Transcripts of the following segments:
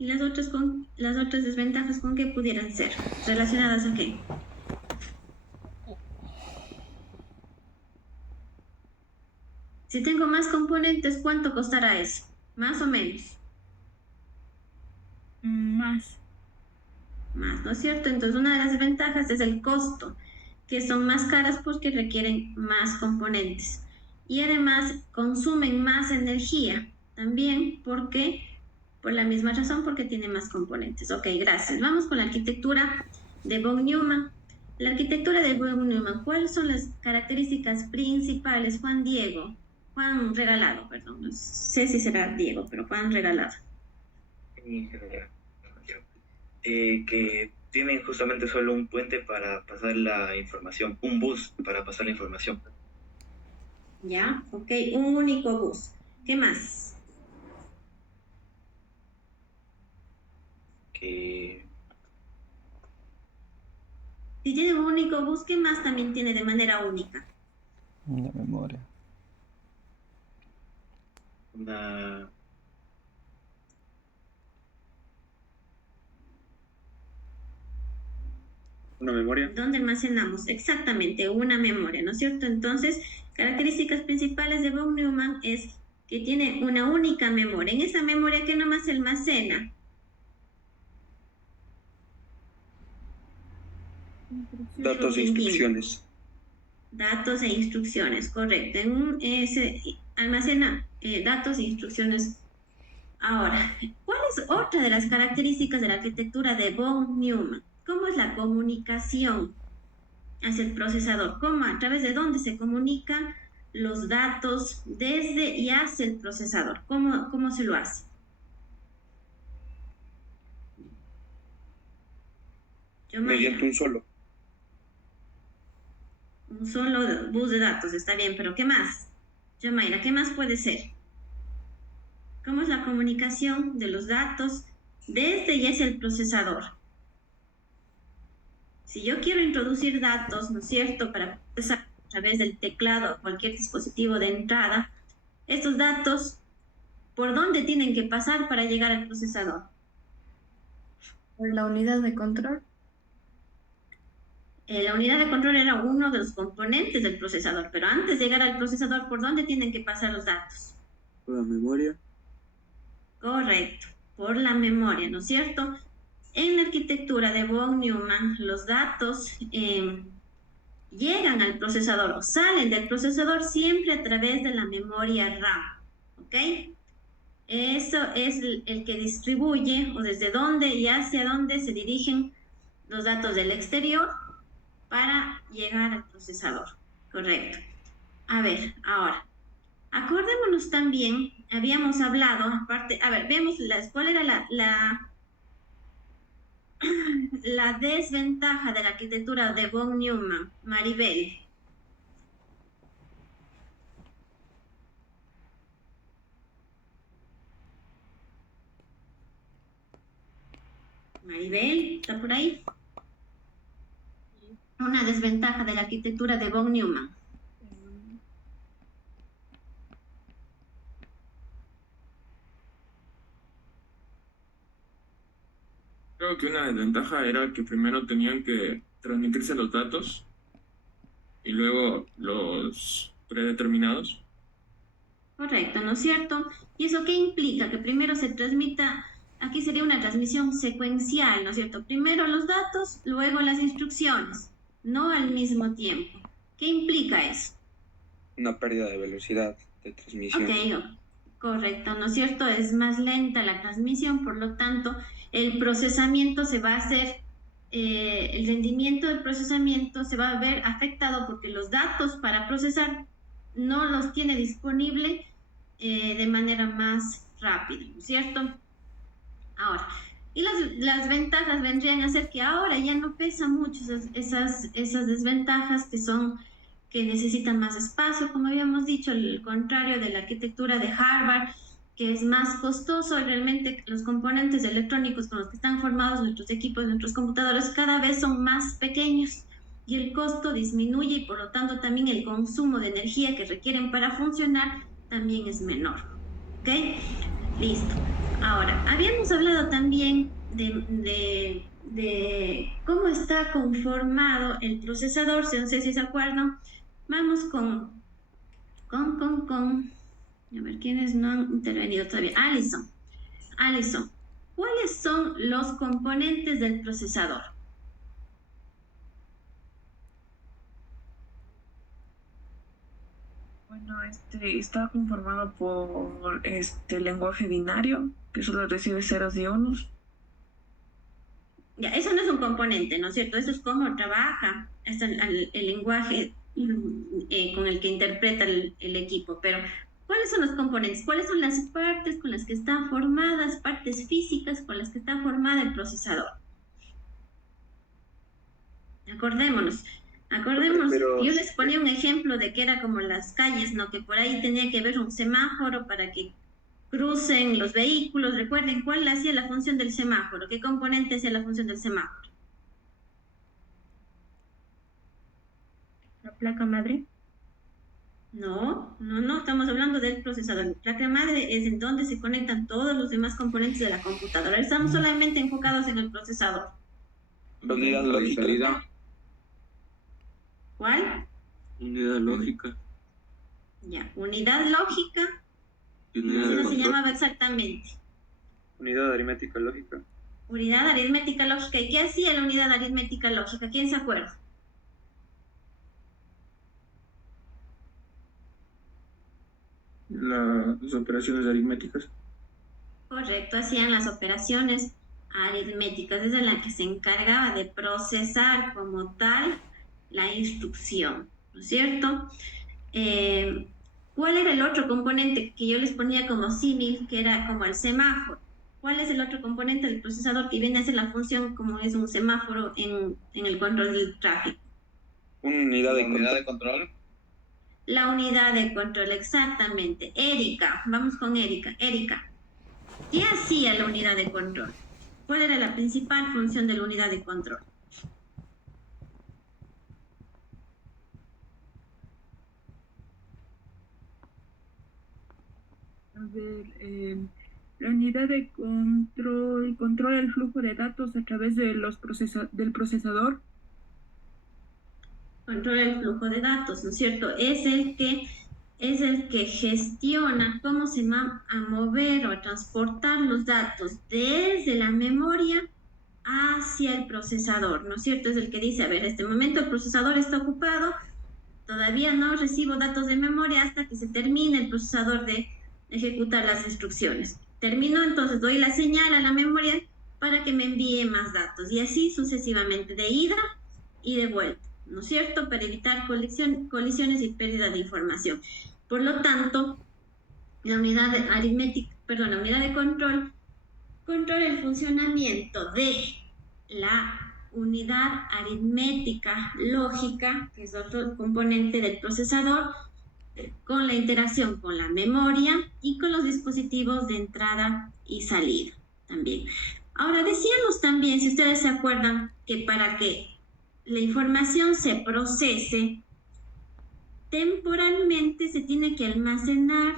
¿Y las otras desventajas con qué pudieran ser? ¿Relacionadas a qué? Si tengo más componentes, ¿cuánto costará eso? ¿Más o menos? Más. Más, ¿no es cierto? Entonces, una de las desventajas es el costo, que son más caras porque requieren más componentes. Y además consumen más energía, también porque, por la misma razón, porque tiene más componentes. Ok, gracias. Vamos con la arquitectura de von Neumann. La arquitectura de von Neumann, ¿cuáles son las características principales, Juan Diego? Juan Regalado, perdón, no sé si será Diego, pero Juan Regalado. Que tienen justamente solo un puente para pasar la información, un bus para pasar la información. Ya, ok, un único bus. ¿Qué más? Que Si tiene un único bus, ¿qué más también tiene de manera única? Una memoria. una una memoria. ¿Dónde almacenamos? Exactamente, una memoria, ¿no es cierto? Entonces, características principales de von Neumann es que tiene una única memoria. En esa memoria, ¿qué nomás se almacena? Datos e instrucciones. Datos e instrucciones, correcto. Se almacena datos e instrucciones. Ahora, ¿cuál es otra de las características de la arquitectura de von Neumann? ¿Cómo es la comunicación hacia el procesador? ¿Cómo? ¿A través de dónde se comunican los datos desde y hacia el procesador? ¿Cómo se lo hace? Mediante un solo. Un solo bus de datos, está bien, pero ¿qué más? Yomaira, ¿qué más puede ser? ¿Cómo es la comunicación de los datos desde y hacia el procesador? Si yo quiero introducir datos, ¿no es cierto?, para procesar a través del teclado o cualquier dispositivo de entrada, estos datos, ¿por dónde tienen que pasar para llegar al procesador? Por la unidad de control. La unidad de control era uno de los componentes del procesador, pero antes de llegar al procesador, ¿por dónde tienen que pasar los datos? Por la memoria. Correcto, por la memoria, ¿no es cierto? En la arquitectura de von Neumann, los datos llegan al procesador o salen del procesador siempre a través de la memoria RAM, ¿ok? Eso es el que distribuye o desde dónde y hacia dónde se dirigen los datos del exterior para llegar al procesador, correcto. A ver, ahora, acordémonos también, habíamos hablado, aparte, a ver, vemos cuál era la desventaja de la arquitectura de von Neumann, Maribel. Maribel, ¿está por ahí? Una desventaja de la arquitectura de von Neumann. Creo que una desventaja era que primero tenían que transmitirse los datos y luego los predeterminados. Correcto, ¿no es cierto? ¿Y eso qué implica? Que primero se transmita, aquí sería una transmisión secuencial, ¿no es cierto? Primero los datos, luego las instrucciones, no al mismo tiempo. ¿Qué implica eso? Una pérdida de velocidad de transmisión. Ok, correcto, ¿no es cierto? Es más lenta la transmisión, por lo tanto, el procesamiento se va a hacer, el rendimiento del procesamiento se va a ver afectado porque los datos para procesar no los tiene disponible de manera más rápida, ¿no es cierto? Ahora, y las ventajas vendrían a ser que ahora ya no pesa mucho esas desventajas que necesitan más espacio, como habíamos dicho, al contrario de la arquitectura de Harvard, que es más costoso, y realmente los componentes electrónicos con los que están formados nuestros equipos, nuestros computadores, cada vez son más pequeños y el costo disminuye y por lo tanto también el consumo de energía que requieren para funcionar también es menor, ¿ok? Listo. Ahora, habíamos hablado también de cómo está conformado el procesador, no sé si se acuerdan. Vamos con, a ver, ¿quiénes no han intervenido todavía? Alison, ¿cuáles son los componentes del procesador? Bueno, está conformado por lenguaje binario, que solo recibe ceros y unos. Ya, eso no es un componente, ¿no es cierto? Eso es cómo trabaja el lenguaje con el que interpreta el equipo. Pero, ¿cuáles son los componentes? ¿Cuáles son las partes con las que están formadas, partes físicas con las que está formada el procesador? Acordémonos, Pero- yo les ponía un ejemplo de que era como las calles, ¿no? Que por ahí tenía que haber un semáforo para que crucen los vehículos. Recuerden, ¿cuál hacía la función del semáforo? ¿Qué componente hacía la función del semáforo? La placa madre. No, estamos hablando del procesador. La placa madre es en donde se conectan todos los demás componentes de la computadora. Estamos solamente enfocados en el procesador. La unidad lógica. ¿Cuál? Unidad lógica. Ya, unidad lógica. Y unidad Así de no se control. llamaba exactamente. Unidad aritmética lógica. Unidad aritmética lógica. ¿Y qué hacía la unidad aritmética lógica? ¿Quién se acuerda? Las operaciones aritméticas. Correcto, hacían las operaciones aritméticas, esa es la que se encargaba de procesar como tal la instrucción, ¿no es cierto? ¿Cuál era el otro componente que yo les ponía como símil, que era como el semáforo? ¿Cuál es el otro componente del procesador que viene a ser la función como es un semáforo en el control del tráfico? Una unidad de control. La unidad de control, exactamente. Erika, vamos con Erika. Erika, ¿qué hacía la unidad de control? ¿Cuál era la principal función de la unidad de control? A ver, la unidad de control controla el flujo de datos a través de del procesador. Controla el flujo de datos, ¿no es cierto? Es el que gestiona cómo se va a mover o a transportar los datos desde la memoria hacia el procesador, ¿no es cierto? Es el que dice, a ver, este momento el procesador está ocupado, todavía no recibo datos de memoria hasta que se termine el procesador de ejecutar las instrucciones. Termino, entonces doy la señal a la memoria para que me envíe más datos y así sucesivamente, de ida y de vuelta, ¿no es cierto? Para evitar colisiones y pérdida de información. Por lo tanto, la unidad de control controla el funcionamiento de la unidad aritmética lógica, que es otro componente del procesador, con la interacción con la memoria y con los dispositivos de entrada y salida también. Ahora, decíamos también, si ustedes se acuerdan, que para que la información se procese temporalmente se tiene que almacenar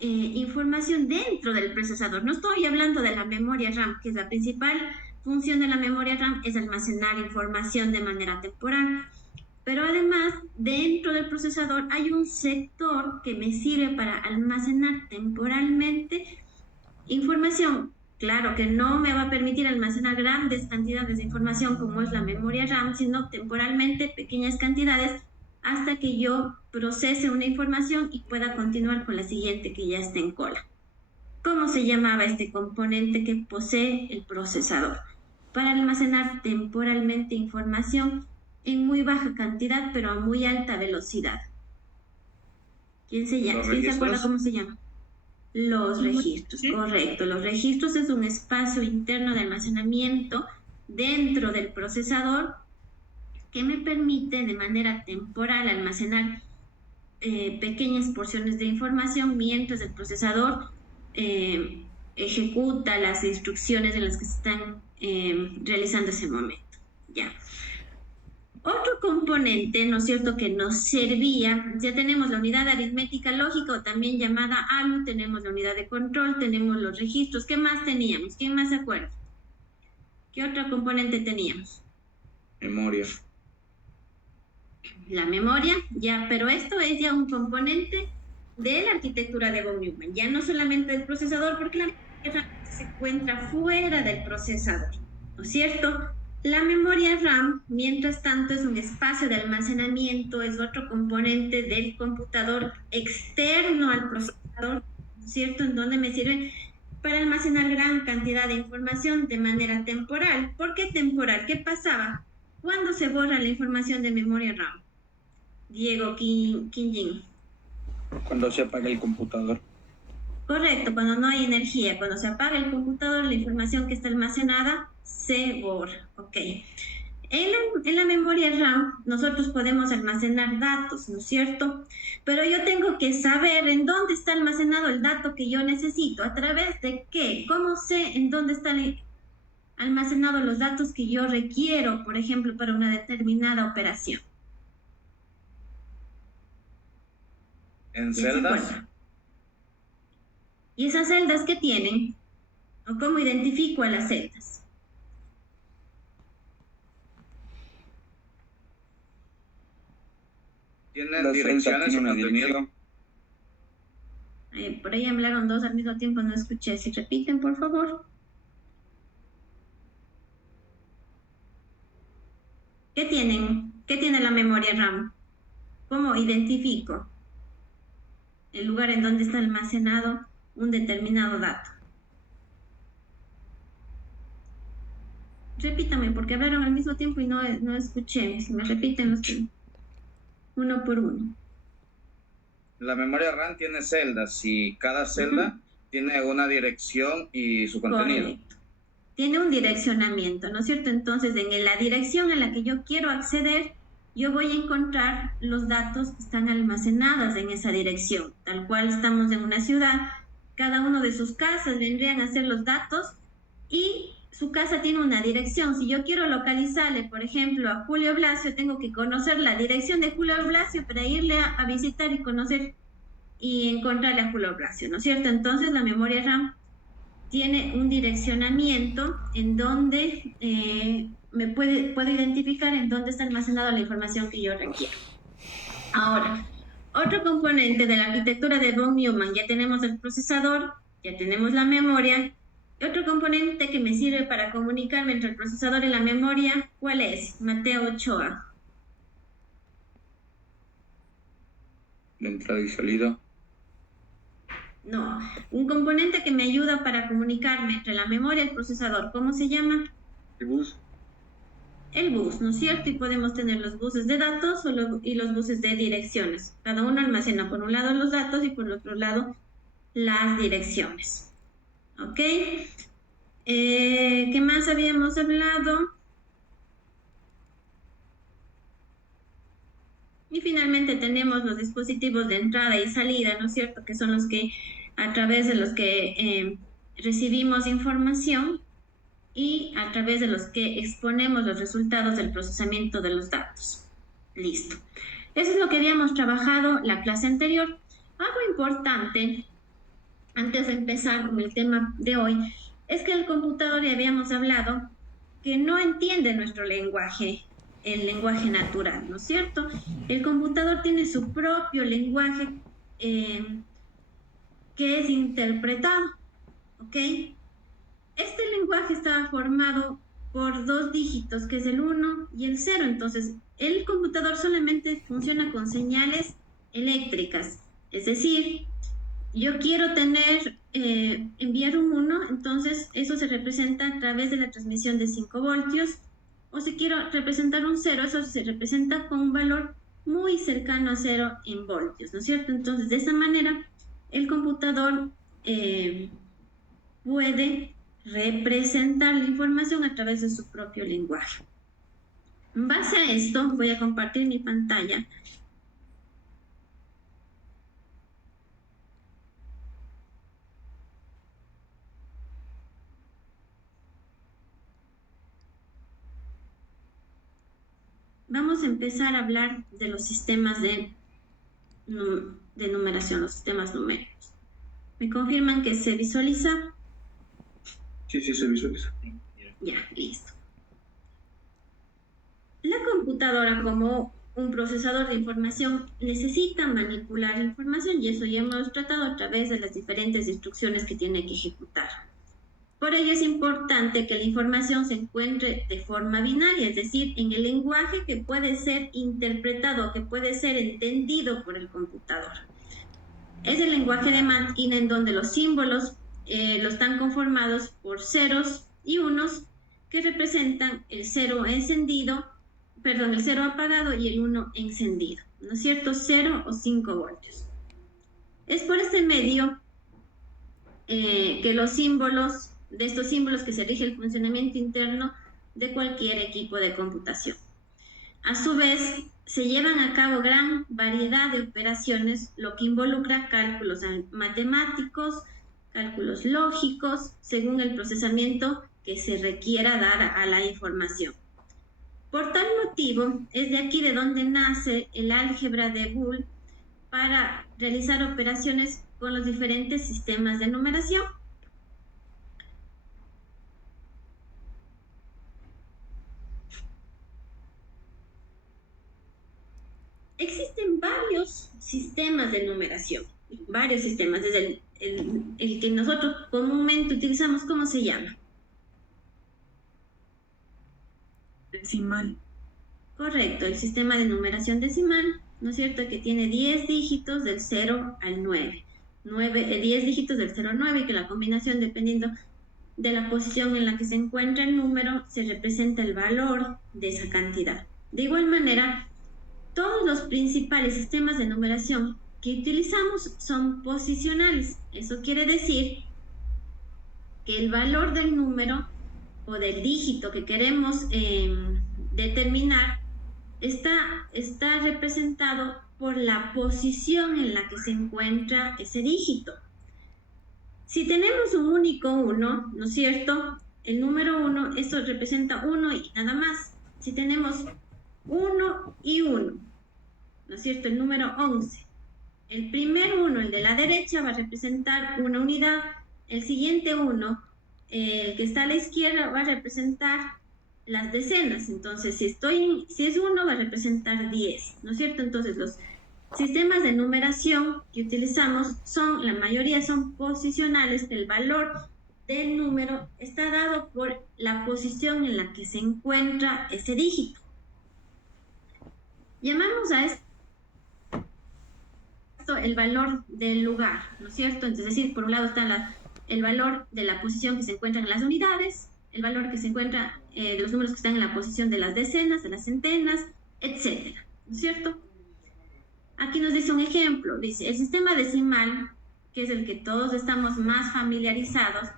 información dentro del procesador. No estoy hablando de la memoria RAM, que es la principal función de la memoria RAM, es almacenar información de manera temporal. Pero además, dentro del procesador hay un sector que me sirve para almacenar temporalmente información. Claro que no me va a permitir almacenar grandes cantidades de información como es la memoria RAM, sino temporalmente pequeñas cantidades hasta que yo procese una información y pueda continuar con la siguiente que ya está en cola. ¿Cómo se llamaba este componente que posee el procesador? Para almacenar temporalmente información en muy baja cantidad, pero a muy alta velocidad. ¿Quién se acuerda cómo se llama? Los registros, ¿sí? Correcto. Los registros es un espacio interno de almacenamiento dentro del procesador que me permite de manera temporal almacenar pequeñas porciones de información mientras el procesador ejecuta las instrucciones en las que se están realizando ese momento. Ya. Otro componente, ¿no es cierto?, que nos servía, ya tenemos la unidad aritmética lógica o también llamada ALU, tenemos la unidad de control, tenemos los registros. ¿Qué más teníamos? ¿Quién más se acuerda? ¿Qué otro componente teníamos? Memoria. La memoria, ya, pero esto es ya un componente de la arquitectura de von Neumann, ya no solamente del procesador, porque la memoria se encuentra fuera del procesador, ¿no es cierto? La memoria RAM, mientras tanto, es un espacio de almacenamiento, es otro componente del computador externo al procesador, ¿no es cierto?, en donde me sirve para almacenar gran cantidad de información de manera temporal. ¿Por qué temporal? ¿Qué pasaba? ¿Cuándo se borra la información de memoria RAM? Diego Quinjin. Cuando se apaga el computador. Correcto, cuando no hay energía, cuando se apaga el computador, la información que está almacenada se borra. Ok. En la memoria RAM nosotros podemos almacenar datos, ¿no es cierto? Pero yo tengo que saber en dónde está almacenado el dato que yo necesito, a través de qué, cómo sé en dónde están almacenados los datos que yo requiero, por ejemplo, para una determinada operación. En ¿Quién se celdas. acuerda? ¿Y esas celdas qué tienen? ¿O cómo identifico a las celdas? Tienen La direcciones celda tiene y una contenido. dirección. Por ahí hablaron dos al mismo tiempo, no escuché. Si repiten, por favor. ¿Qué tienen? ¿Qué tiene la memoria RAM? ¿Cómo identifico el lugar en donde está almacenado un determinado dato? Repítame, porque hablaron al mismo tiempo y no escuché. Si me repiten los uno por uno. La memoria RAM tiene celdas y cada celda tiene una dirección y su contenido. Correcto. Tiene un direccionamiento, ¿no es cierto? Entonces, en la dirección a la que yo quiero acceder, yo voy a encontrar los datos que están almacenados en esa dirección. Tal cual estamos en una ciudad, cada uno de sus casas vendrían a ser los datos y su casa tiene una dirección. Si yo quiero localizarle, por ejemplo, a Julio Blasio, tengo que conocer la dirección de Julio Blasio para irle a visitar y conocer y encontrarle a Julio Blasio, ¿no es cierto? Entonces, la memoria RAM tiene un direccionamiento en donde puedo identificar en dónde está almacenada la información que yo requiero. Ahora, otro componente de la arquitectura de von Neumann, ya tenemos el procesador, ya tenemos la memoria, y otro componente que me sirve para comunicarme entre el procesador y la memoria, ¿cuál es? Mateo Ochoa. La entrada y salida. No, un componente que me ayuda para comunicarme entre la memoria y el procesador, ¿cómo se llama? El bus. El bus, ¿no es cierto? Y podemos tener los buses de datos y los buses de direcciones. Cada uno almacena por un lado los datos y por el otro lado las direcciones. ¿Ok? ¿Qué más habíamos hablado? Y finalmente tenemos los dispositivos de entrada y salida, ¿no es cierto? Que son los que, a través de los que recibimos información y a través de los que exponemos los resultados del procesamiento de los datos. Listo. Eso es lo que habíamos trabajado la clase anterior. Algo importante, antes de empezar con el tema de hoy, es que el computador, ya habíamos hablado, que no entiende nuestro lenguaje, el lenguaje natural, ¿no es cierto? El computador tiene su propio lenguaje que es interpretado, ¿ok? Este lenguaje está formado por dos dígitos, que es el 1 y el 0. Entonces, el computador solamente funciona con señales eléctricas. Es decir, yo quiero enviar un 1, entonces eso se representa a través de la transmisión de 5 voltios. O si quiero representar un 0, eso se representa con un valor muy cercano a 0 en voltios, ¿no es cierto? Entonces, de esa manera, el computador puede representar la información a través de su propio lenguaje. En base a esto, voy a compartir mi pantalla. vamos a empezar a hablar de los sistemas de numeración, los sistemas numéricos. ¿Me confirman que se visualiza? Sí, se visualiza. Ya, listo. La computadora, como un procesador de información, necesita manipular información, y eso ya hemos tratado a través de las diferentes instrucciones que tiene que ejecutar. Por ello es importante que la información se encuentre de forma binaria, es decir, en el lenguaje que puede ser interpretado, que puede ser entendido por el computador. Es el lenguaje de máquina en donde los símbolos lo están conformados por ceros y unos que representan el cero apagado y el 1 encendido, ¿no es cierto? 0 o 5 voltios. Es por este medio que de estos símbolos que se rige el funcionamiento interno de cualquier equipo de computación. A su vez, se llevan a cabo gran variedad de operaciones, lo que involucra cálculos matemáticos, cálculos lógicos, según el procesamiento que se requiera dar a la información. Por tal motivo, es de aquí de donde nace el álgebra de Boole para realizar operaciones con los diferentes sistemas de numeración. Existen varios sistemas de numeración, varios sistemas, desde el que nosotros comúnmente utilizamos, ¿cómo se llama? Decimal. Correcto, el sistema de numeración decimal, ¿no es cierto?, que tiene 10 dígitos del 0 al 9. 10 dígitos del 0 al 9, y que la combinación, dependiendo de la posición en la que se encuentra el número, se representa el valor de esa cantidad. De igual manera, todos los principales sistemas de numeración que utilizamos son posicionales. Eso quiere decir que el valor del número o del dígito que queremos determinar está representado por la posición en la que se encuentra ese dígito. Si tenemos un único 1, ¿no es cierto?, el número 1, esto representa 1 y nada más. Si tenemos 1 y 1, ¿no es cierto?, el número 11. El primer 1, el de la derecha, va a representar una unidad. El siguiente 1, el que está a la izquierda, va a representar las decenas. Entonces, si es 1, va a representar 10, ¿no es cierto? Entonces, los sistemas de numeración que utilizamos la mayoría son posicionales. El valor del número está dado por la posición en la que se encuentra ese dígito. Llamamos a esto el valor del lugar, ¿no es cierto? Entonces, es decir, por un lado está el valor de la posición que se encuentra en las unidades, el valor que se encuentra de los números que están en la posición de las decenas, de las centenas, etcétera, ¿no es cierto? Aquí nos dice un ejemplo, dice, el sistema decimal, que es el que todos estamos más familiarizados,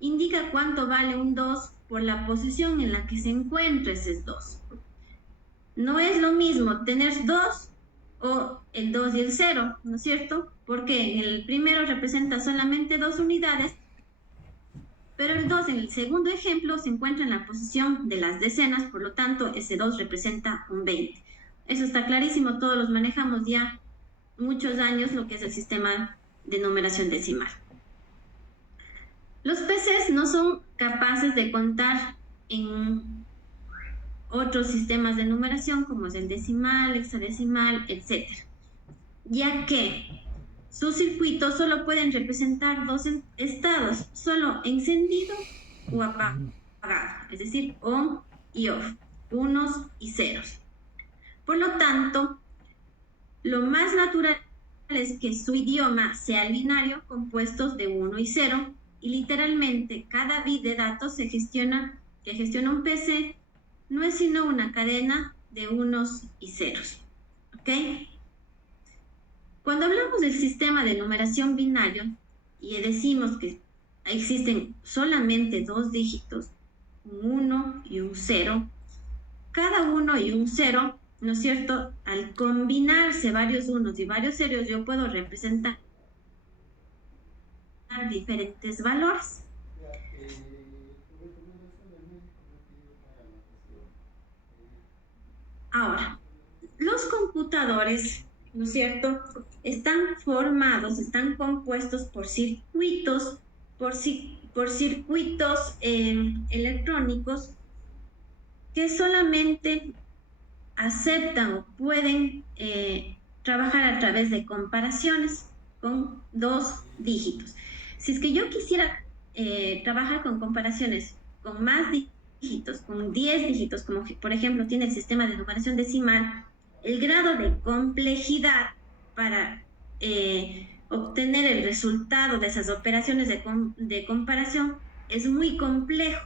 indica cuánto vale un 2 por la posición en la que se encuentra ese 2. No es lo mismo tener 2 o el 2 y el 0, ¿no es cierto? Porque en el primero representa solamente 2 unidades, pero el 2 en el segundo ejemplo se encuentra en la posición de las decenas, por lo tanto ese 2 representa un 20. Eso está clarísimo, todos los manejamos ya muchos años, lo que es el sistema de numeración decimal. Los PCs no son capaces de contar en otros sistemas de numeración, como es el decimal, hexadecimal, etc., ya que sus circuitos solo pueden representar dos estados, solo encendido o apagado, es decir, on y off, unos y ceros. Por lo tanto, lo más natural es que su idioma sea el binario, compuestos de 1 y 0, y literalmente cada bit de datos que gestiona un PC no es sino una cadena de unos y ceros, ¿ok? Cuando hablamos del sistema de numeración binario y decimos que existen solamente dos dígitos, un 1 y un 0, cada 1 y un 0, ¿no es cierto?, al combinarse varios unos y varios ceros, yo puedo representar diferentes valores. Ahora, computadores, ¿no es cierto?, están compuestos por circuitos, electrónicos que solamente aceptan o pueden trabajar a través de comparaciones con 2 dígitos. Si es que yo quisiera trabajar con comparaciones con más dígitos, con 10 dígitos, como por ejemplo tiene el sistema de numeración decimal, el grado de complejidad para obtener el resultado de esas operaciones de comparación es muy complejo.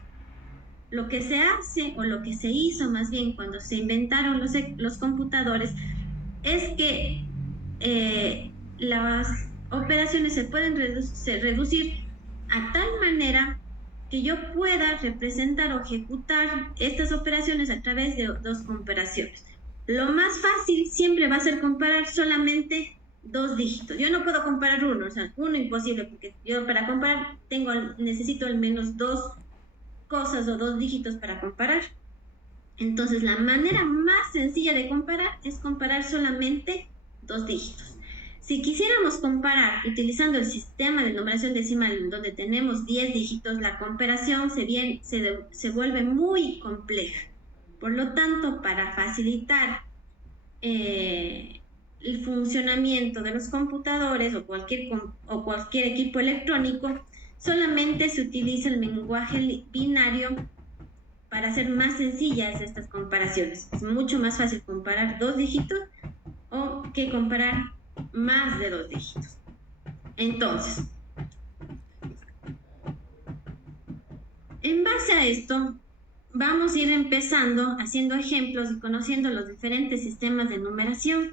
Lo que se hace, o lo que se hizo más bien cuando se inventaron los computadores, es que las operaciones se pueden reducir a tal manera que yo pueda representar o ejecutar estas operaciones a través de 2 comparaciones. Lo más fácil siempre va a ser comparar solamente 2 dígitos. Yo no puedo comparar uno, o sea, uno imposible, porque yo para comparar necesito al menos 2 cosas o 2 dígitos para comparar. Entonces, la manera más sencilla de comparar es comparar solamente 2 dígitos. Si quisiéramos comparar utilizando el sistema de numeración decimal, donde tenemos 10 dígitos, la comparación se vuelve muy compleja. Por lo tanto, para facilitar el funcionamiento de los computadores o cualquier equipo electrónico, solamente se utiliza el lenguaje binario para hacer más sencillas estas comparaciones. Es mucho más fácil comparar 2 dígitos que comparar más de 2 dígitos. Entonces, en base a esto, vamos a ir empezando haciendo ejemplos y conociendo los diferentes sistemas de numeración.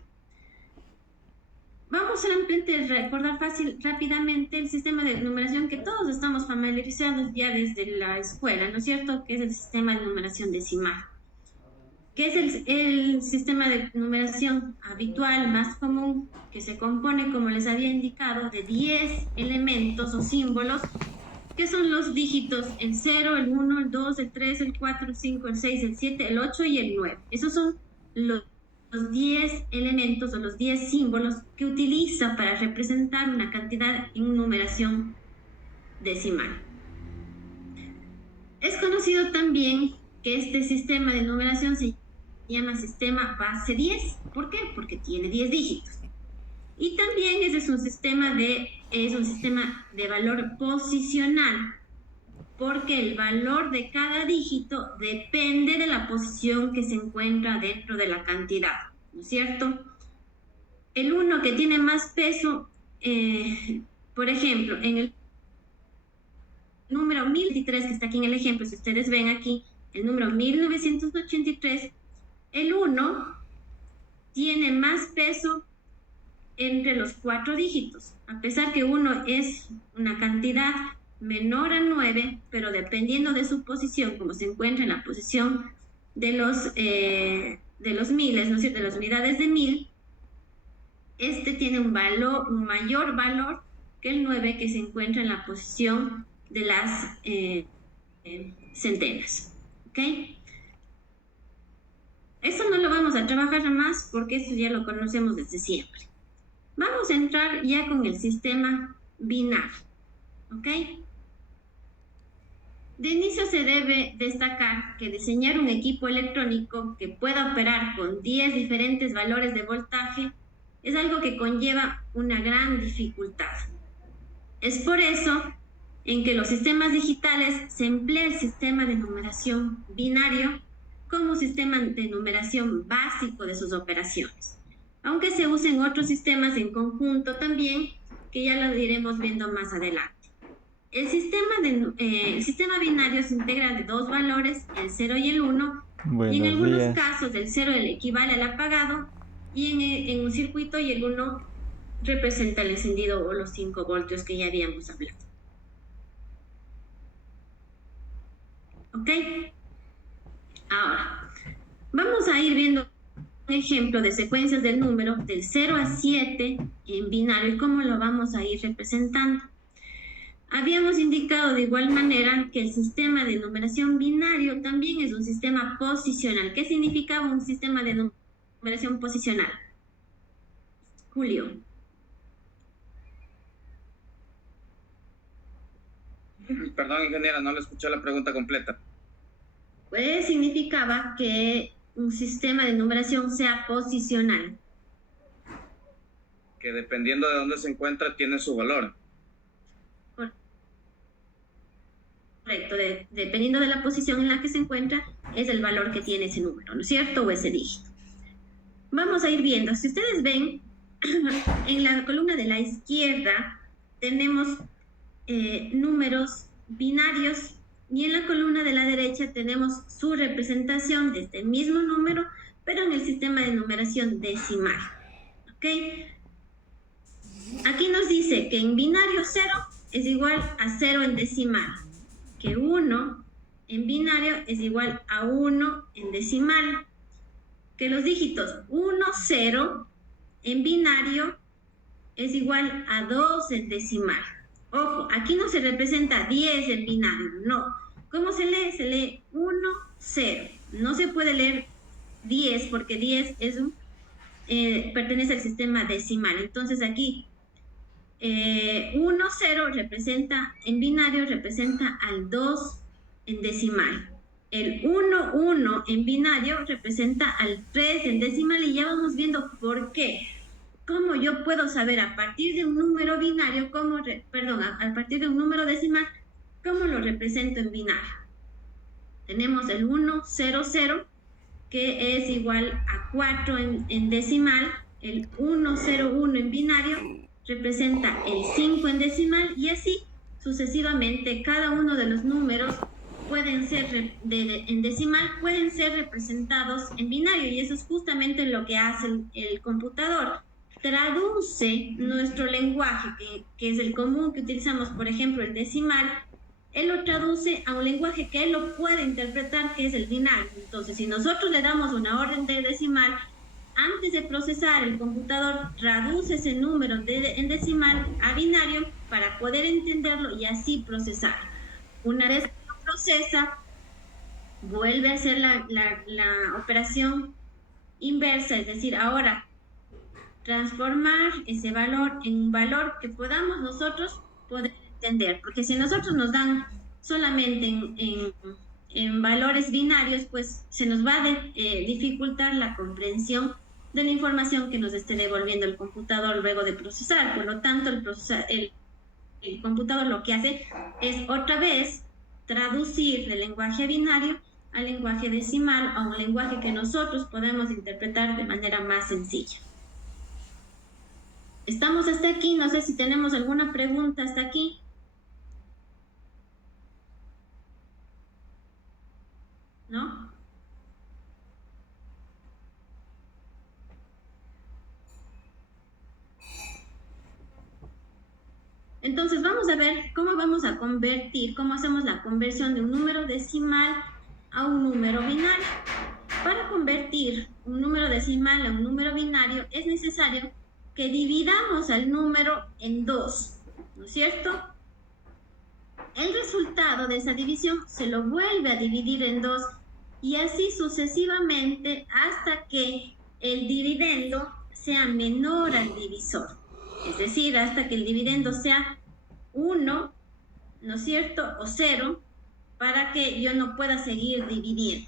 Vamos solamente a recordar rápidamente el sistema de numeración que todos estamos familiarizados ya desde la escuela, ¿no es cierto?, que es el sistema de numeración decimal, que es el sistema de numeración habitual más común, que se compone, como les había indicado, de 10 elementos o símbolos, que son los dígitos el 0, el 1, el 2, el 3, el 4, el 5, el 6, el 7, el 8 y el 9. Esos son los 10 elementos o los 10 símbolos que utiliza para representar una cantidad en numeración decimal. Es conocido también que este sistema de numeración se llama sistema base 10. ¿Por qué? Porque tiene 10 dígitos. Y también ese es un sistema de valor posicional, porque el valor de cada dígito depende de la posición que se encuentra dentro de la cantidad, ¿no es cierto? El 1 que tiene más peso, por ejemplo, en el número 1023, que está aquí en el ejemplo, si ustedes ven aquí, el número 1983, el 1 tiene más peso entre los 4 dígitos, a pesar que 1 es una cantidad menor a 9, pero dependiendo de su posición, como se encuentra en la posición de los miles, ¿no es cierto?, de las unidades de 1000, este tiene un mayor valor que el 9, que se encuentra en la posición de las centenas. ¿Ok? Eso no lo vamos a trabajar más porque eso ya lo conocemos desde siempre. Vamos a entrar ya con el sistema binario. ¿Ok? De inicio se debe destacar que diseñar un equipo electrónico que pueda operar con 10 diferentes valores de voltaje es algo que conlleva una gran dificultad. Es por eso en que los sistemas digitales se emplea el sistema de numeración binario como sistema de numeración básico de sus operaciones, aunque se usen otros sistemas en conjunto también, que ya lo iremos viendo más adelante. El sistema binario se integra de 2 valores, el 0 y el 1, y en algunos casos el 0 equivale al apagado, y en un circuito y el 1 representa el encendido o los 5 voltios que ya habíamos hablado. ¿Ok? Ahora, vamos a ir viendo un ejemplo de secuencias del número del 0 a 7 en binario y cómo lo vamos a ir representando. Habíamos indicado de igual manera que el sistema de numeración binario también es un sistema posicional. ¿Qué significaba un sistema de numeración posicional? Julio. Perdón, ingeniera, no le escuché la pregunta completa. Pues significaba que un sistema de numeración sea posicional. Que dependiendo de dónde se encuentra, tiene su valor. Correcto, dependiendo de la posición en la que se encuentra, es el valor que tiene ese número, ¿no es cierto? O ese dígito. Vamos a ir viendo. Si ustedes ven, en la columna de la izquierda tenemos números binarios y en la columna de la derecha tenemos su representación de este mismo número, pero en el sistema de numeración decimal. ¿Ok? Aquí nos dice que en binario 0 es igual a 0 en decimal, que 1 en binario es igual a 1 en decimal, que los dígitos 1, 0 en binario es igual a 2 en decimal. Ojo, aquí no se representa 10 en binario, no. ¿Cómo se lee? Se lee 1, 0. No se puede leer 10 porque 10 es pertenece al sistema decimal. Entonces aquí 1, 0 representa, en binario representa al 2 en decimal. El 1, 1 en binario representa al 3 en decimal y ya vamos viendo por qué. ¿Cómo yo puedo saber a partir de un número binario, a partir de un número decimal, cómo lo represento en binario? Tenemos el 1, 0, 0, que es igual a 4 en decimal. El 1, 0, 1 en binario representa el 5 en decimal y así sucesivamente. Cada uno de los números pueden ser en decimal, pueden ser representados en binario y eso es justamente lo que hace el computador. Traduce nuestro lenguaje, que es el común que utilizamos, por ejemplo, el decimal, él lo traduce a un lenguaje que él lo puede interpretar, que es el binario. Entonces, si nosotros le damos una orden de decimal, antes de procesar, el computador traduce ese número en decimal a binario para poder entenderlo y así procesar. Una vez que lo procesa, vuelve a hacer la operación inversa, es decir, ahora transformar ese valor en un valor que podamos nosotros poder entender, porque si nosotros nos dan solamente en valores binarios, pues se nos va a dificultar la comprensión de la información que nos esté devolviendo el computador luego de procesar. Por lo tanto, el computador lo que hace es otra vez traducir del lenguaje binario al lenguaje decimal, a un lenguaje que nosotros podemos interpretar de manera más sencilla. Estamos hasta aquí, no sé si tenemos alguna pregunta hasta aquí. ¿No? Entonces vamos a ver cómo vamos a convertir, cómo hacemos la conversión de un número decimal a un número binario. Para convertir un número decimal a un número binario es necesario que dividamos al número en 2, ¿no es cierto? El resultado de esa división se lo vuelve a dividir en 2 y así sucesivamente hasta que el dividendo sea menor al divisor. Es decir, hasta que el dividendo sea 1, ¿no es cierto? O 0, para que yo no pueda seguir dividiendo.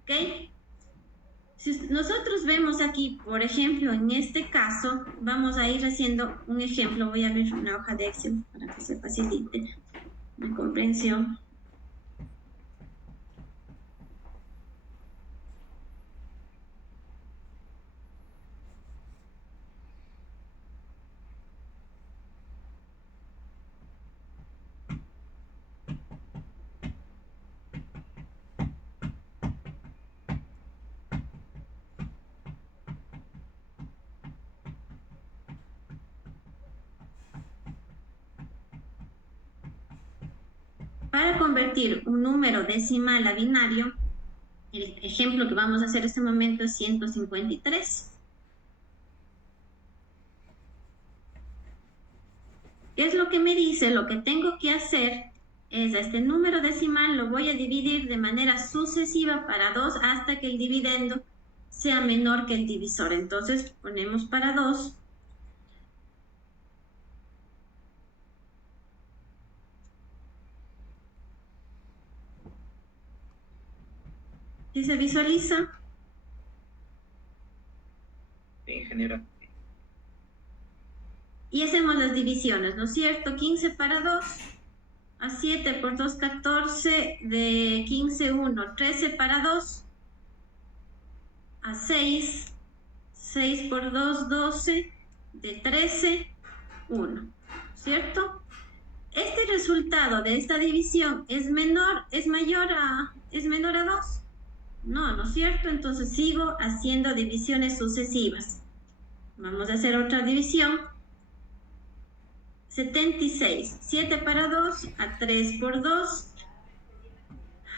¿Ok? Si nosotros vemos aquí, por ejemplo, en este caso, vamos a ir haciendo un ejemplo. Voy a abrir una hoja de Excel para que se facilite la comprensión. Para convertir un número decimal a binario, el ejemplo que vamos a hacer en este momento es 153. ¿Qué es lo que me dice? Lo que tengo que hacer es a este número decimal lo voy a dividir de manera sucesiva para 2 hasta que el dividendo sea menor que el divisor. Entonces ponemos para 2. ¿Sí se visualiza? Sí, ingeniera. Y hacemos las divisiones, ¿no es cierto? 15 para 2, a 7 por 2, 14, de 15, 1, 13 para 2, a 6, 6 por 2, 12, de 13, 1, ¿cierto? Este resultado de esta división es mayor a 2. No, ¿no es cierto? Entonces sigo haciendo divisiones sucesivas. Vamos a hacer otra división. 76, 7 para 2, a 3 por 2,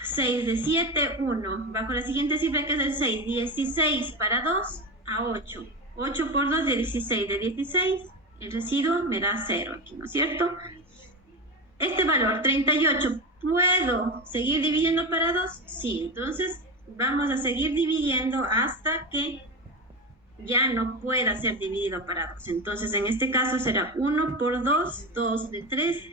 6 de 7, 1. Bajo la siguiente cifra que es el 6, 16 para 2, a 8. 8 por 2 de 16, de 16. El residuo me da 0 aquí, ¿no es cierto? Este valor, 38, ¿puedo seguir dividiendo para 2? Sí, entonces vamos a seguir dividiendo hasta que ya no pueda ser dividido para 2. Entonces, en este caso será 1 por 2, 2 de 3,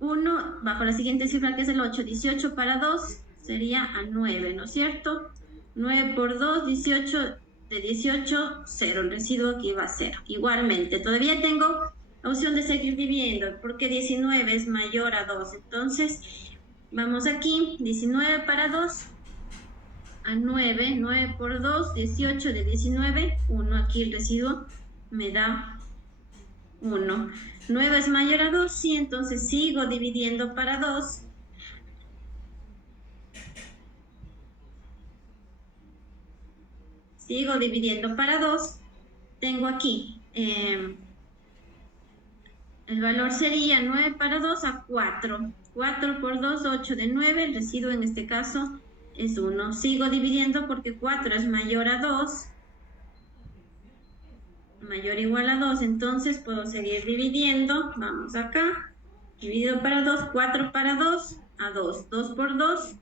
1, bajo la siguiente cifra que es el 8, 18 para 2, sería a 9, ¿no es cierto? 9 por 2, 18, de 18, 0, el residuo aquí va a 0. Igualmente, todavía tengo la opción de seguir dividiendo, porque 19 es mayor a 2. Entonces, vamos aquí, 19 para 2, a 9, 9 por 2, 18 de 19, 1, aquí el residuo me da 1. 9 es mayor a 2, sí, entonces sigo dividiendo para 2. Sigo dividiendo para 2. Tengo aquí, el valor sería 9 para 2 a 4. 4 por 2, 8 de 9, el residuo en este caso es 1. Sigo dividiendo porque 4 es mayor a 2. Mayor o igual a 2, entonces puedo seguir dividiendo. Vamos acá. Dividido para 2, 4 para 2, a 2. 2 por 2,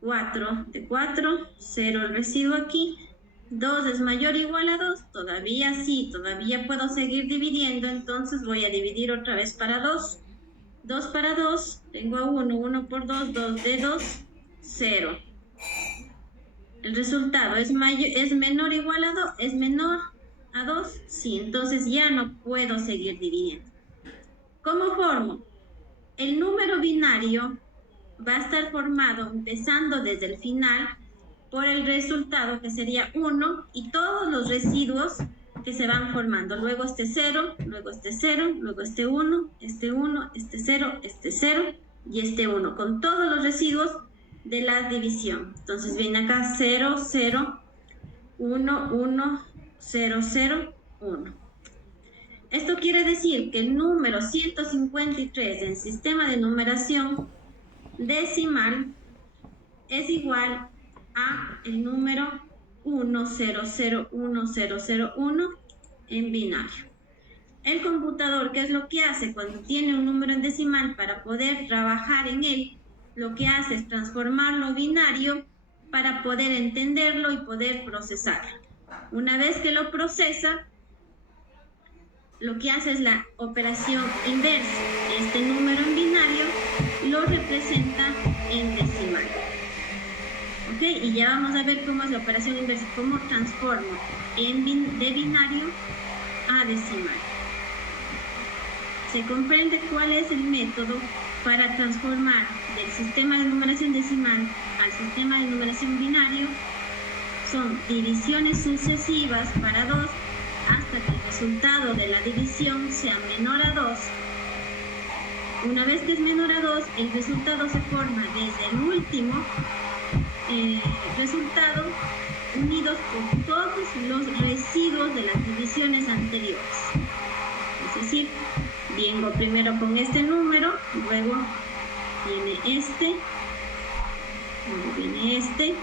4 de 4, 0 el residuo aquí. 2 es mayor o igual a 2, todavía sí, todavía puedo seguir dividiendo, entonces voy a dividir otra vez para 2. 2 para 2, tengo a 1, 1 por 2, 2 de 2, 0. El resultado es menor o igual a 2, es menor a 2, sí, entonces ya no puedo seguir dividiendo. ¿Cómo formo? El número binario va a estar formado empezando desde el final por el resultado que sería 1 y todos los residuos que se van formando. Luego este 0, luego este 0, luego este 1, este 1, este 0, este 0 y este 1, con todos los residuos de la división. Entonces viene acá 0, 0, 1, 1, 0, 0, 1. Esto quiere decir que el número 153 en sistema de numeración decimal es igual a el número 10010001 en binario. El computador, ¿qué es lo que hace cuando tiene un número en decimal? Para poder trabajar en él, lo que hace es transformarlo a binario para poder entenderlo y poder procesarlo. Una vez que lo procesa, lo que hace es la operación inversa. Este número en binario lo representa en decimal. ¿Ok? Y ya vamos a ver cómo es la operación inversa, cómo transformo de binario a decimal. Se comprende cuál es el método para transformar del sistema de numeración decimal al sistema de numeración binario. Son divisiones sucesivas para 2 hasta que el resultado de la división sea menor a 2. Una vez que es menor a 2, el resultado se forma desde el último resultado unidos por todos los residuos de las divisiones anteriores. Es decir, vengo primero con este número, luego viene este, luego viene este.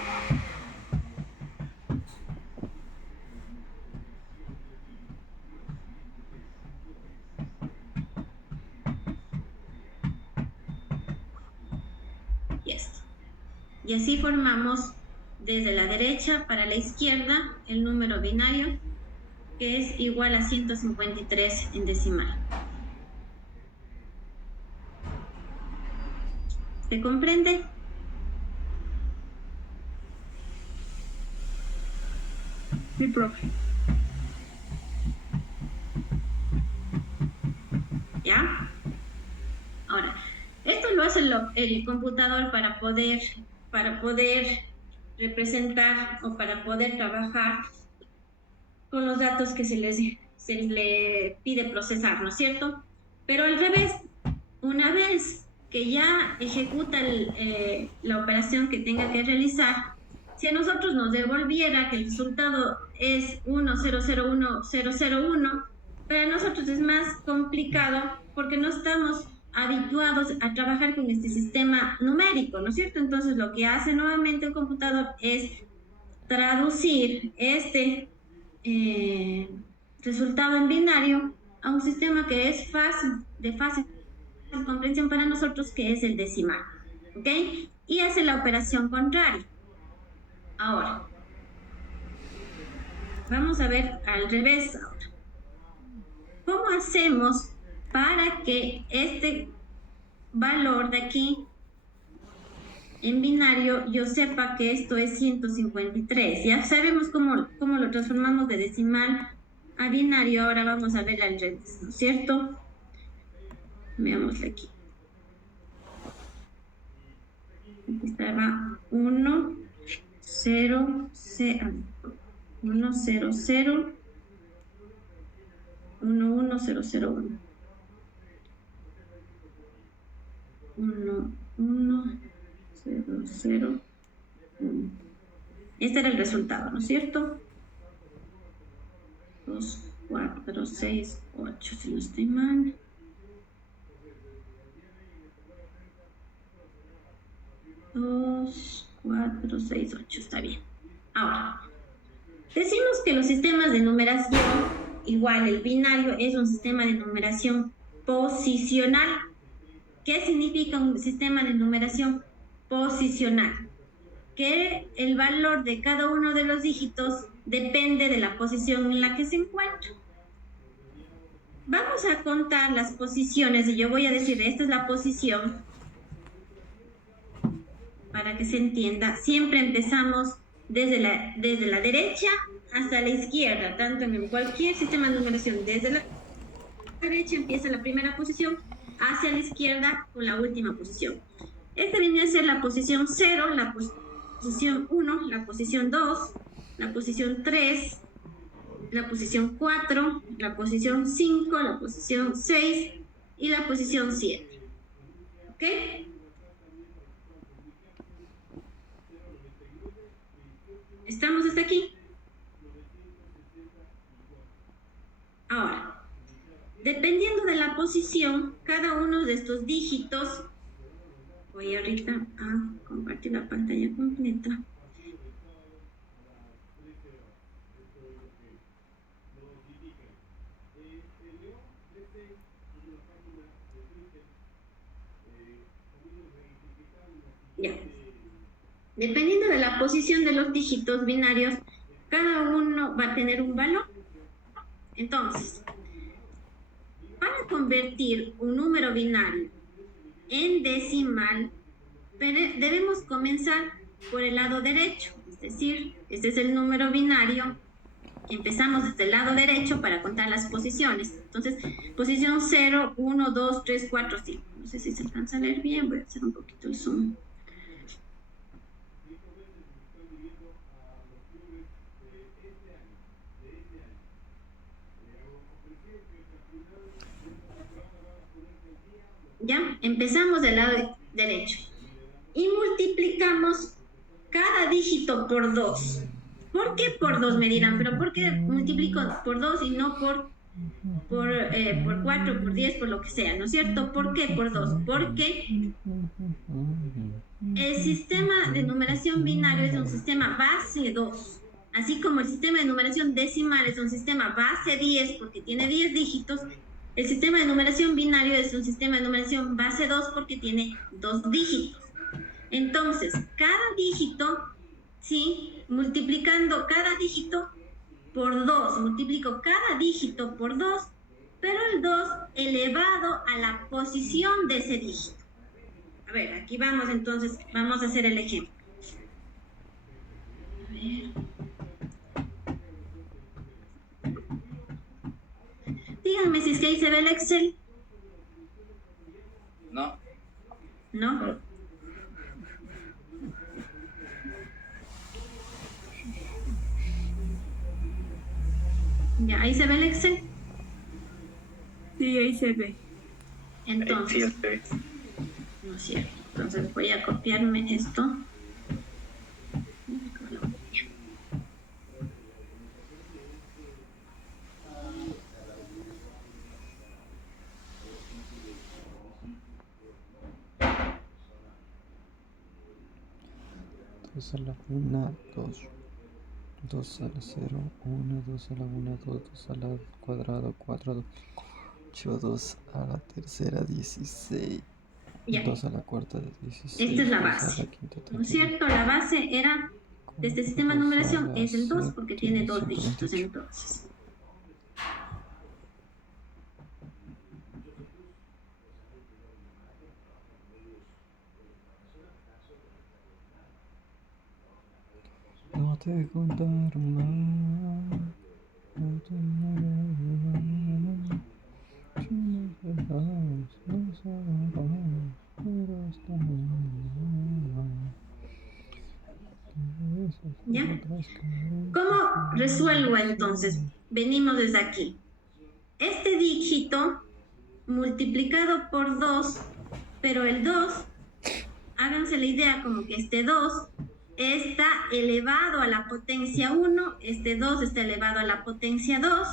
Y esto. Y así formamos desde la derecha para la izquierda el número binario, que es igual a 153 en decimal. ¿Se comprende? Sí, profe. ¿Ya? Ahora, esto lo hace el computador para poder representar o para poder trabajar con los datos que se le pide procesar, ¿no es cierto? Pero al revés, una vez que ya ejecuta la operación que tenga que realizar, si a nosotros nos devolviera que el resultado es 1001001, para nosotros es más complicado porque no estamos habituados a trabajar con este sistema numérico, ¿no es cierto? Entonces lo que hace nuevamente el computador es traducir este resultado en binario a un sistema que es de fácil comprensión para nosotros, que es el decimal, ¿ok? Y hace la operación contraria. Ahora, vamos a ver al revés ahora. ¿Cómo hacemos para que este valor de aquí en binario yo sepa que esto es 153? Ya sabemos cómo lo transformamos de decimal a binario. Ahora vamos a ver al revés, ¿no es cierto? Veámosle aquí. Aquí estaba 1, 0, 0, 1, 0, 0, 1, 1, 0, 0, 1. 1, 1, 0, 0, 1. Este era el resultado, ¿no es cierto? 2, 4, 6, 8, si no estoy mal. 2, 4, 6, 8, está bien. Ahora, decimos que los sistemas de numeración, igual el binario, es un sistema de numeración posicional. ¿Qué significa un sistema de numeración posicional? Que el valor de cada uno de los dígitos depende de la posición en la que se encuentra. Vamos a contar las posiciones y yo voy a decir, esta es la posición. Para que se entienda, siempre empezamos desde la derecha hasta la izquierda, tanto en cualquier sistema de numeración. Desde la derecha empieza la primera posición, hacia la izquierda con la última posición. Esta viene a ser la posición 0, la posición 1, la posición 2, la posición 3, la posición 4, la posición 5, la posición 6 y la posición 7. ¿Ok? ¿Estamos hasta aquí? Ahora, dependiendo de la posición, cada uno de estos dígitos, voy ahorita a compartir la pantalla completa. Ya. Dependiendo de la posición de los dígitos binarios, cada uno va a tener un valor. Entonces, para convertir un número binario en decimal, debemos comenzar por el lado derecho. Es decir, este es el número binario. Empezamos desde el lado derecho para contar las posiciones. Entonces, posición 0, 1, 2, 3, 4, 5. No sé si se alcanza a leer bien, voy a hacer un poquito el zoom. Ya, empezamos del lado derecho y multiplicamos cada dígito por 2. ¿Por qué por 2? Me dirán, pero ¿por qué multiplico por 2 y no por 4, por 10, por lo que sea? ¿No es cierto? ¿Por qué por 2? Porque el sistema de numeración binario es un sistema base 2. Así como el sistema de numeración decimal es un sistema base 10 porque tiene 10 dígitos, el sistema de numeración binario es un sistema de numeración base 2 porque tiene 2 dígitos. Entonces, cada dígito ¿sí? Multiplicando cada dígito por 2, multiplico cada dígito por 2, pero el 2 elevado a la posición de ese dígito. A ver, aquí vamos entonces, vamos a hacer el ejemplo. A ver. Díganme si es que ahí se ve el Excel. No. ¿No? Ya, ahí se ve el Excel. Sí, ahí se ve. Entonces, Sí, sí. no es cierto. Entonces voy a copiarme esto. Dos a la una, 2. 2 a la 0, 1, 2 a la 1, 2, 2 a la cuadrado, 4, 2, 8, 2 a la tercera, 16. Ya. 2 a la cuarta, 16. Esta es la 2 a base. la quinta, ¿No es 32. cierto? La base era de este sistema de numeración es el 2 porque tiene 2 dígitos 128. entonces. No te contaron más. No te si nos dejamos, nos amamos, pero hasta ¿Ya? ¿Cómo resuelvo entonces? Venimos desde aquí. Este dígito multiplicado por 2, pero el 2, háganse la idea como que este 2 está elevado a la potencia 1, este 2 está elevado a la potencia 2,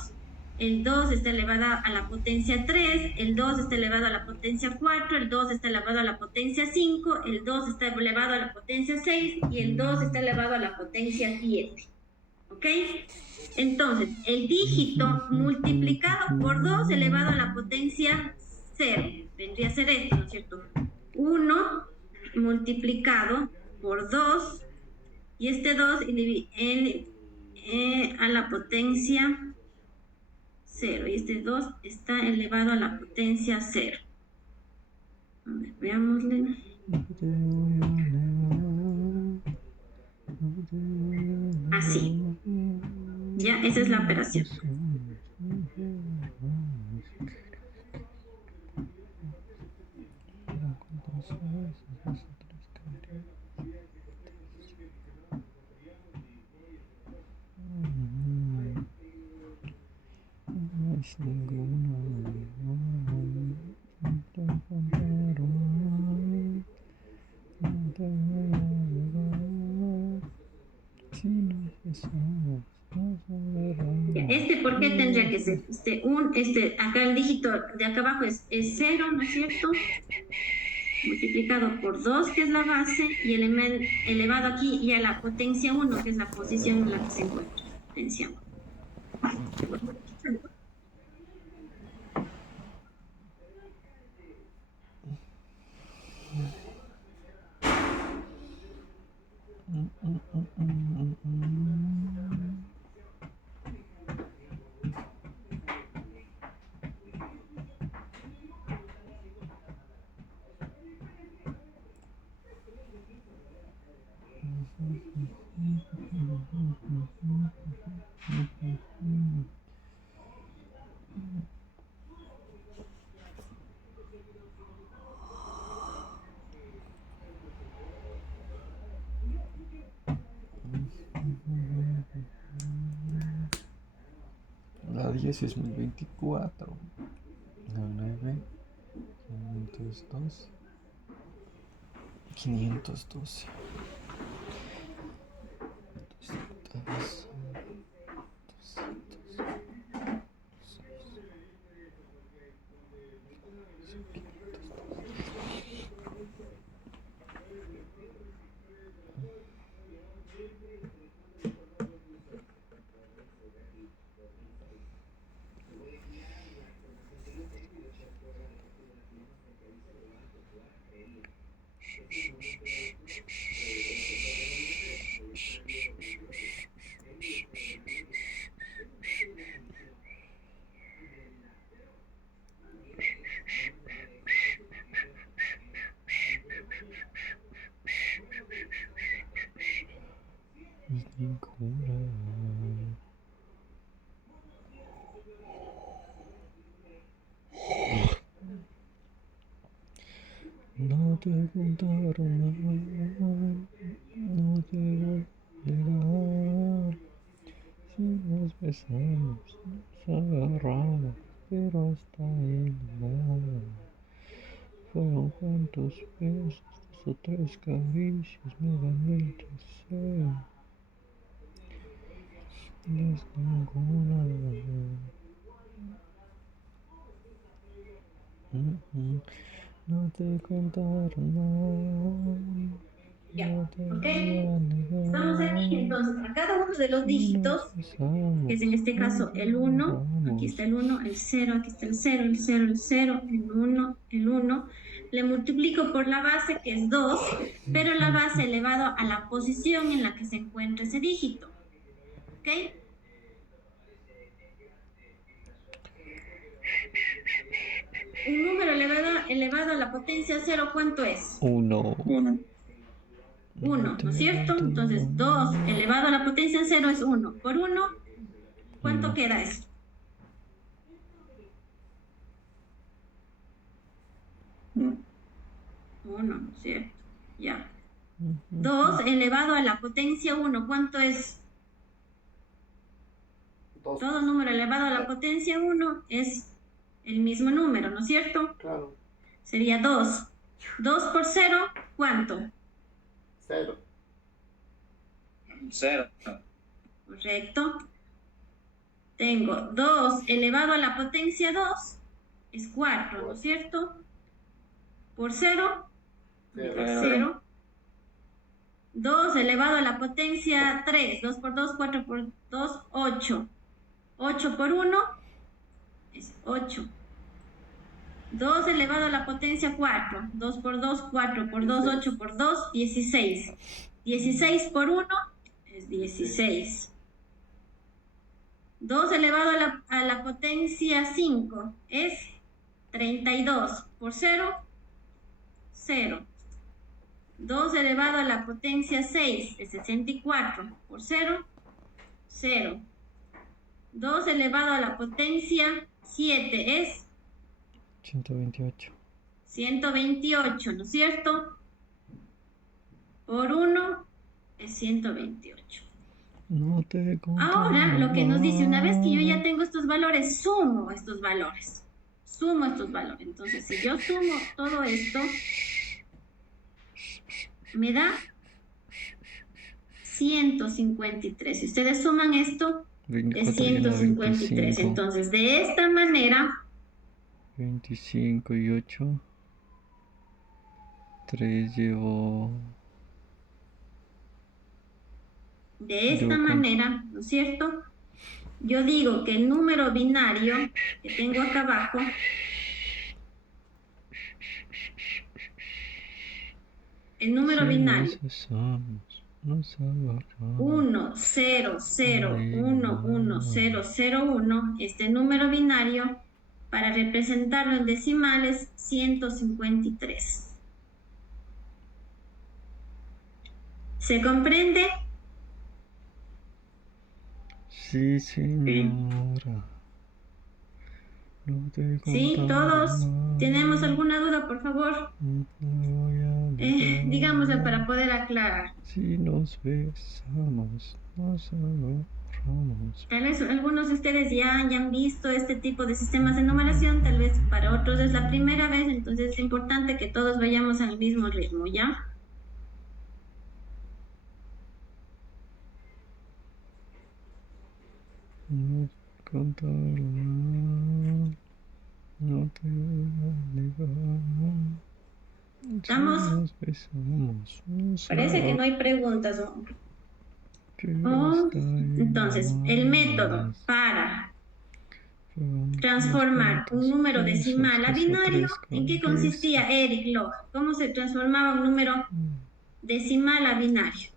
el 2 está elevado a la potencia 3, el 2 está elevado a la potencia 4, el 2 está elevado a la potencia 5, el 2 está elevado a la potencia 6 y el 2 está elevado a la potencia 7. ¿Ok? Entonces, el dígito multiplicado por 2 elevado a la potencia 0, vendría a ser esto, ¿no es cierto? 1 multiplicado por 2 y este 2 a la potencia 0 y este 2 está elevado a la potencia 0. A ver, veámosle. Así. Ya, esa es la operación. Ya, ¿por qué tendría que ser? Acá el dígito de acá abajo es 0, ¿no es cierto? Multiplicado por 2, que es la base, y elevado aquí y a la potencia 1, que es la posición en la que se encuentra. Potencia 1. La 10 es 1024. La 9, 502. 512. 200. 200. ninguna. No te contaron mal, no te voy a negar. Si nos besamos, nos agarramos, pero hasta el mar. Fueron cuantos besos, 2 o 3 caricias, nuevamente sé. No es ninguna. No te contaron mal. Ya, No te ¿ok? voy a negar. Estamos aquí, entonces, a cada uno de los dígitos, que es en este caso el 1, aquí está el 1, el 0, aquí está el 0, el 0, el 0, el 1, le multiplico por la base, que es 2, pero la base elevado a la posición en la que se encuentra ese dígito, ¿ok? Un número elevado a la potencia 0, ¿cuánto es? 1. 1. 1, ¿no es cierto? Entonces 2 elevado a la potencia 0 es 1. Por 1, ¿cuánto queda eso? 1, ¿no es cierto? Ya. 2 elevado a la potencia 1, ¿cuánto es? 2. Todo número elevado a la potencia 1 es el mismo número, ¿no es cierto? Claro. Sería 2. 2 por 0, ¿cuánto? 0. 0. Correcto. Tengo 2 elevado a la potencia 2 es 4, ¿no es cierto? Por 0, 0. 2 elevado a la potencia 3, 2 por 2, 4 por 2, 8. 8 por 1 es 8. 2 elevado a la potencia 4, 2 por 2, 4 por 2, 8 por 2, 16. 16 por 1 es 16. 2 elevado a la potencia 5 es 32. Por 0, 0. 2 elevado a la potencia 6 es 64. Por 0, 0. 2 elevado a la potencia 7 es 128. 128, ¿no es cierto? Por 1 es 128. No te contaron Ahora, lo que nos dice, una vez que yo ya mal. tengo estos valores, sumo estos valores. Sumo estos valores. Entonces, si yo sumo todo esto, me da 153. Si ustedes suman esto, es 24 y 1, 153. 25. Entonces, de esta manera, 25 y 8. 3 llevo. de esta Yo con- manera, ¿no es cierto? Yo digo que el número binario que tengo acá abajo el número binario Nos agarramos. 1, 0, 0, 1, 1, 0, 0, 1, este número binario, para representarlo en decimales, 153. ¿Se comprende? Sí, señora. No te ¿Sí? contaron ¿Todos? mal. ¿Tenemos alguna duda, por favor? No te voy a negar. Digámosla para poder aclarar. Si nos besamos, nos agarramos. Tal vez algunos de ustedes ya hayan visto este tipo de sistemas de numeración, tal vez para otros es la primera vez, entonces es importante que todos vayamos al mismo ritmo, ¿ya? No te contaron mal. No te voy a negar. ¿Estamos? Si nos besamos, nos Parece que no hay preguntas. ¿No? agarramos. Entonces, el método para transformar un número decimal a binario, ¿en qué consistía, Eric Log? ¿Cómo se transformaba un número decimal a binario?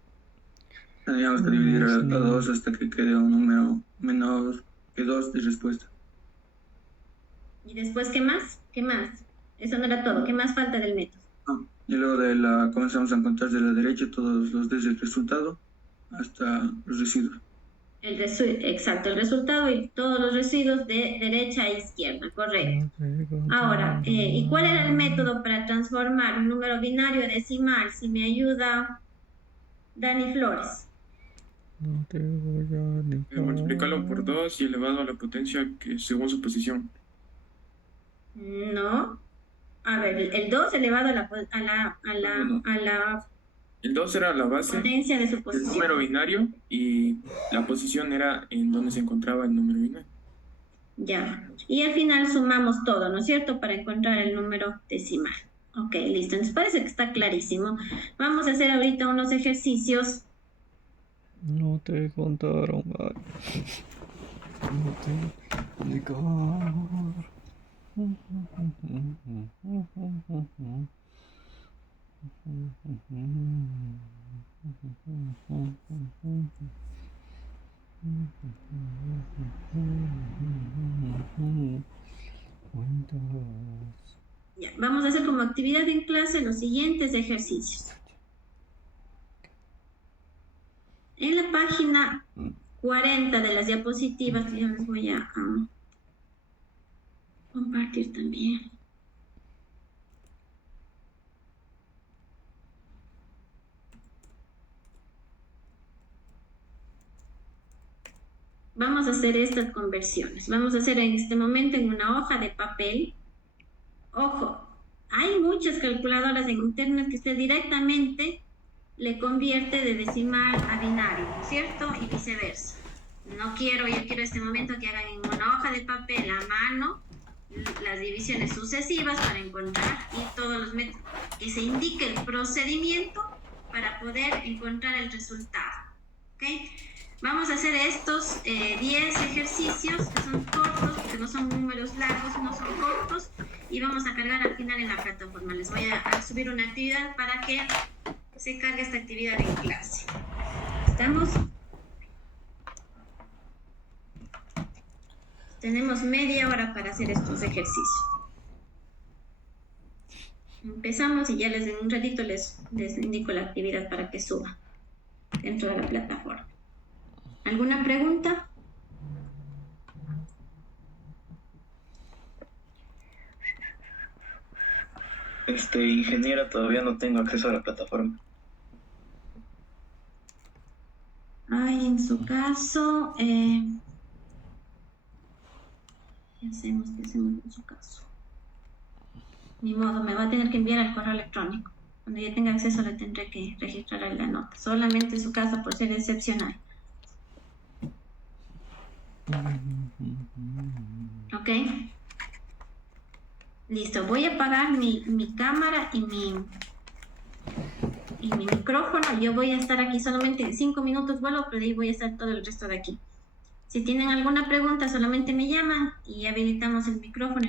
Teníamos que dividir a 2 hasta que quede un número menor que 2 de respuesta. ¿Y después qué más? ¿Qué más? Eso no era todo. ¿Qué más falta del método? Y luego comenzamos a contar de la derecha todos los del resultado hasta los residuos. Exacto, el resultado y todos los residuos de derecha a izquierda, correcto. Ahora, ¿y cuál era el método para transformar un número binario a decimal? Si me ayuda Dani Flores. No te voy a negar. Multiplicarlo por 2 y elevado a la potencia que según su posición. No. A ver, el 2 elevado a la El 2 era la base potencia de su del posición. número binario y la posición era en donde se encontraba el número binario. Ya. Y al final sumamos todo, ¿no es cierto? Para encontrar el número decimal. Ok, listo. Entonces parece que está clarísimo. Vamos a hacer ahorita unos ejercicios. No te contaron, vale. No te negar. Ya, vamos a hacer como actividad en clase los siguientes ejercicios. En la página 40 de las diapositivas, yo les voy a compartir también. Vamos a hacer estas conversiones. Vamos a hacer en este momento en una hoja de papel. Ojo, hay muchas calculadoras en internet que usted directamente le convierte de decimal a binario, ¿no es cierto? Y viceversa. Yo quiero en este momento que hagan en una hoja de papel a mano las divisiones sucesivas para encontrar y todos los métodos, que se indique el procedimiento para poder encontrar el resultado. ¿Ok? Vamos a hacer estos 10 ejercicios que son cortos, porque no son números largos, no son cortos, y vamos a cargar al final en la plataforma. Les voy a subir una actividad para que se cargue esta actividad en clase. ¿Estamos? Tenemos media hora para hacer estos ejercicios. Empezamos y ya en un ratito les indico la actividad para que suba dentro de la plataforma. ¿Alguna pregunta? Ingeniera, todavía no tengo acceso a la plataforma. Ay, en su caso, ¿qué hacemos en su caso? Ni modo, me va a tener que enviar al correo electrónico. Cuando ya tenga acceso le tendré que registrar en la nota. Solamente en su caso por ser excepcional. ¿Ok? Listo, voy a apagar mi cámara y mi micrófono. Yo voy a estar aquí solamente 5 minutos, vuelvo, pero ahí voy a estar todo el resto de aquí. Si tienen alguna pregunta, solamente me llaman y habilitamos el micrófono.